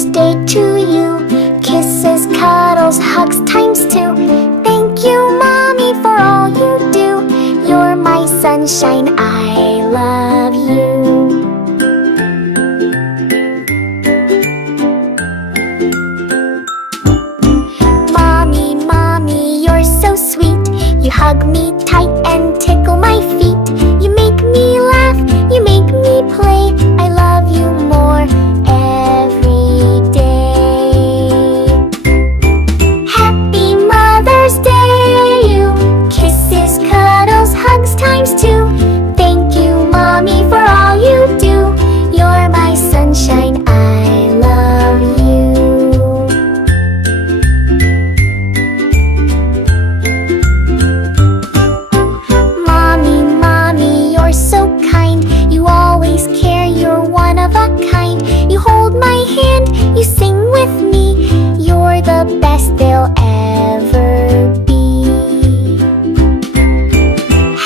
Mother's Day to you. Kisses, cuddles, hugs times two. Thank you, Mommy, for all you do. You're my sunshine, I love you. Mommy, Mommy, you're so sweet. You hug me tight and tickle my feet. You make me laugh, you make me play. I love you more every day. Happy Mother's Day, you. Kisses, cuddles, hugs times two. Thank you, Mommy, for all you do. You're my sunshine, I love you. Mommy, Mommy, you're so kind. You always care, you're one of a kind. You hold my hand, you sing with me. You're the best there'll ever be.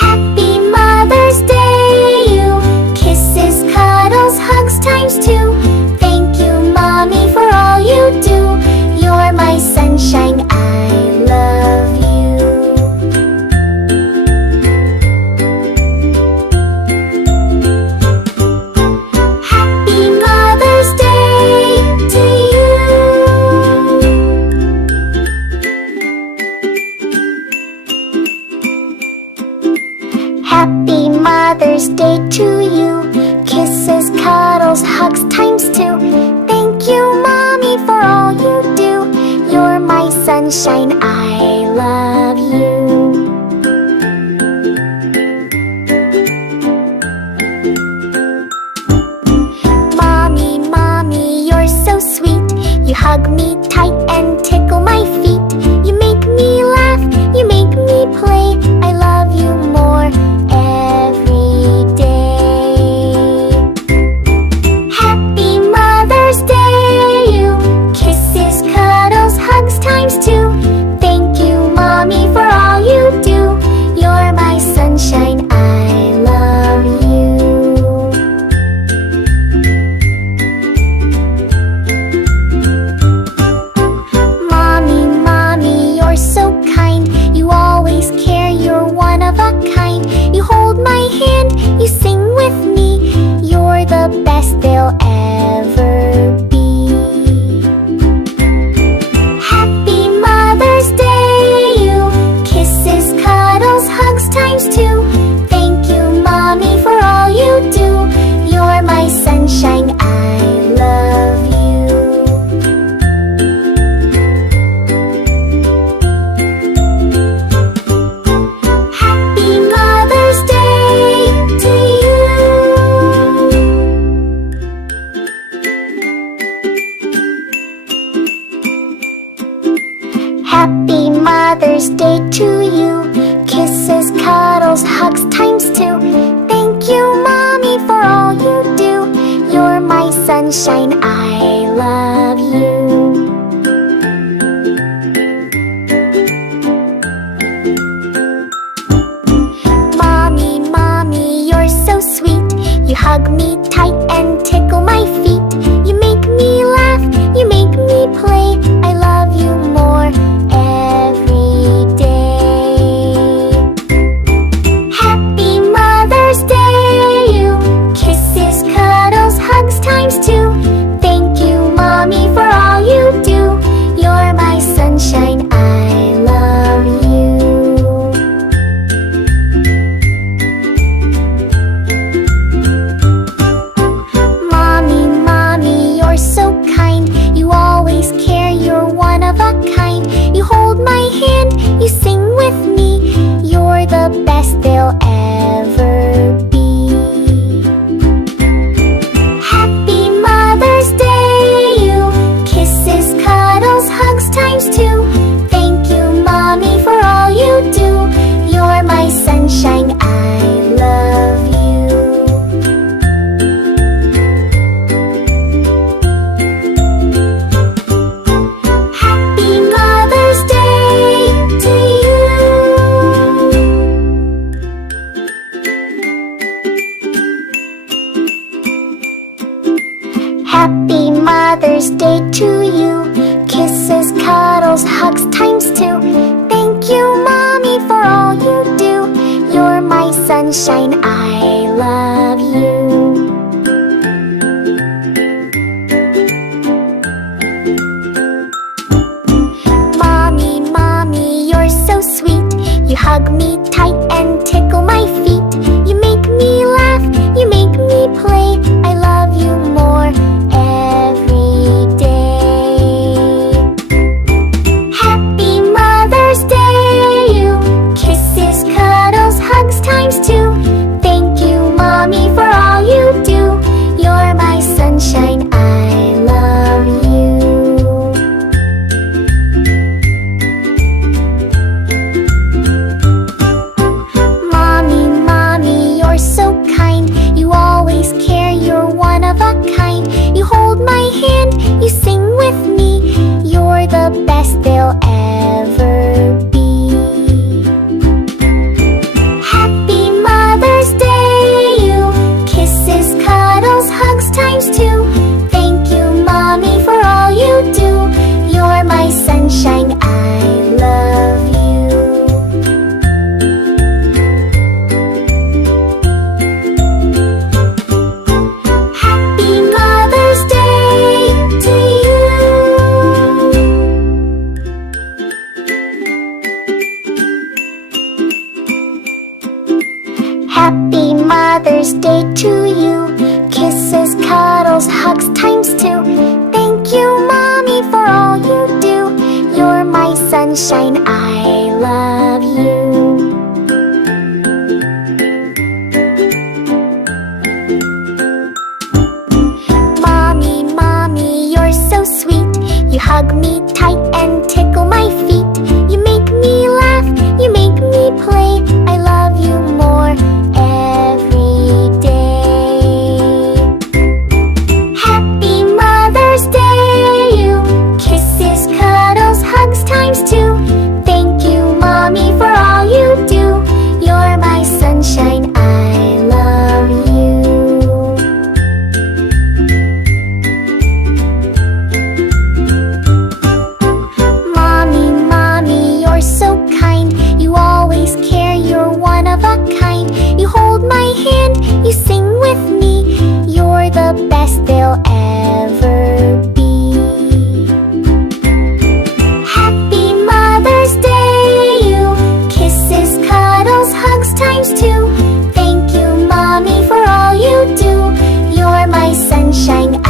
Happy Mother's Day, you. Kisses, cuddles, hugs times two. Thank you, Mommy, for all you do. You're my sunshine, I love you. Happy Mother's Day to you. Happy Mother's Day to you. Kisses, cuddles, hugs times two. Thank you, Mommy, for all you do. You're my sunshine, I love you. Mommy, Mommy, you're so sweet. You hug me tight and tickle my feet. You make me laugh, you make me play. I love you more every day. Happy Mother's Day, you. Kisses, cuddles, hugs times two. Thank you, Mommy, for all you do. You're my sunshine, I love you. Mommy, Mommy, you're so kind. You always care, you're one of a kind. You hold my hand, you sing with me. You're the best there'll ever be. Happy Mother's Day, you. Kisses, cuddles, hugs times two. Thank you, Mommy, for all you do. You're my sunshine, I love you. Happy Mother's Day to you. Happy Mother's Day to you. Kisses, cuddles, hugs times two. Thank you, Mommy, for all you do. You're my sunshine, I love you. Mommy, Mommy, you're so sweet. You hug me tight and tickle my feet. You make me laugh, you make me play. I love you more every day. Happy Mother's Day, you. Kisses, cuddles, hugs times two. Thank you, Mommy, for all you do. You're my sunshine, I love you. Mommy, Mommy, you're so kind. You always care, you're one of a kind. You hold my hand, you sing with me. You're the best there'll ever be. Happy Mother's Day, you. Kisses, cuddles, hugs times two. Thank you, Mommy, for all you do. You're my sunshine, I love you. Happy Mother's Day to you. sunshine, I love you. Mommy, mommy, you're so sweet. You hug me tight and tickle my feet. You make me laugh, you make me play. I love you more every day. Happy Mother's Day, you. Kisses, cuddles, hugs times two. Thank you, Mommy, for all you do. You're my sunshine, I love you. Mommy, Mommy, you're so kind. You always care, you're one of a kind. You hold my hand, you sing with me. You're the best there'll ever be. Happy Mother's Day, you. Kisses, cuddles, hugs times two. Thank you, Mommy, for all you do. You're my sunshine, I love you. Happy Mother's Day to you. Happy Mother's Day to you. Kisses, cuddles, hugs times two. Thank you, Mommy, for all you do. You're my sunshine, I love you. Mommy, Mommy, you're so sweet. You hug me tight and tickle my feet. You make me laugh, you make me play. I love you more every day. Happy Mother's Day, you. Kisses, cuddles, hugs times two. Thank you, Mommy, for all you do. You're my sunshine, I love you. Mommy, Mommy, you're so kind. You always care, you're one of a kind. You hold my hand, you sing with me. You're the best there'll ever be. Happy Mother's Day, you. Kisses, cuddles, hugs times two. Thank you, Mommy, for all you do. You're my sunshine, I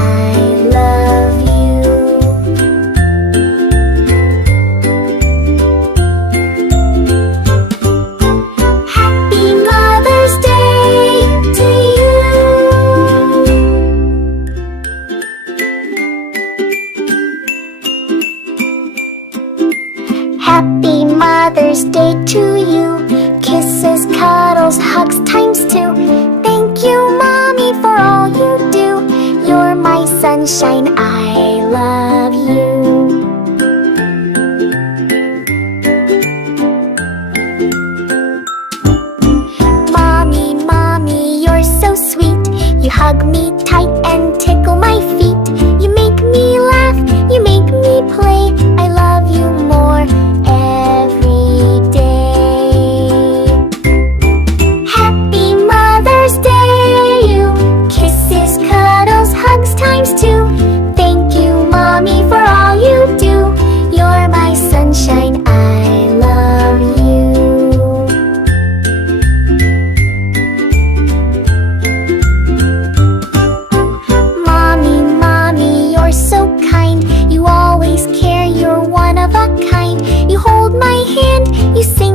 love you. Happy Mother's Day to you. Happy Mother's Day to you. Kisses, cuddles, hugs times two. Thank you, Mommy, for all you do. You're my sunshine, I love you. Mommy, Mommy, you're so sweet. You hug me tight and tickle my feet. You make me laugh, you make me play. I love you more every day. Happy Mother's Day, you. Kisses, cuddles, hugs times two. Thank you, Mommy, for all you do. You're my sunshine, I love you. Mommy, Mommy, you're so kind. You always care, you're one of a kind. You hold my hand, you sing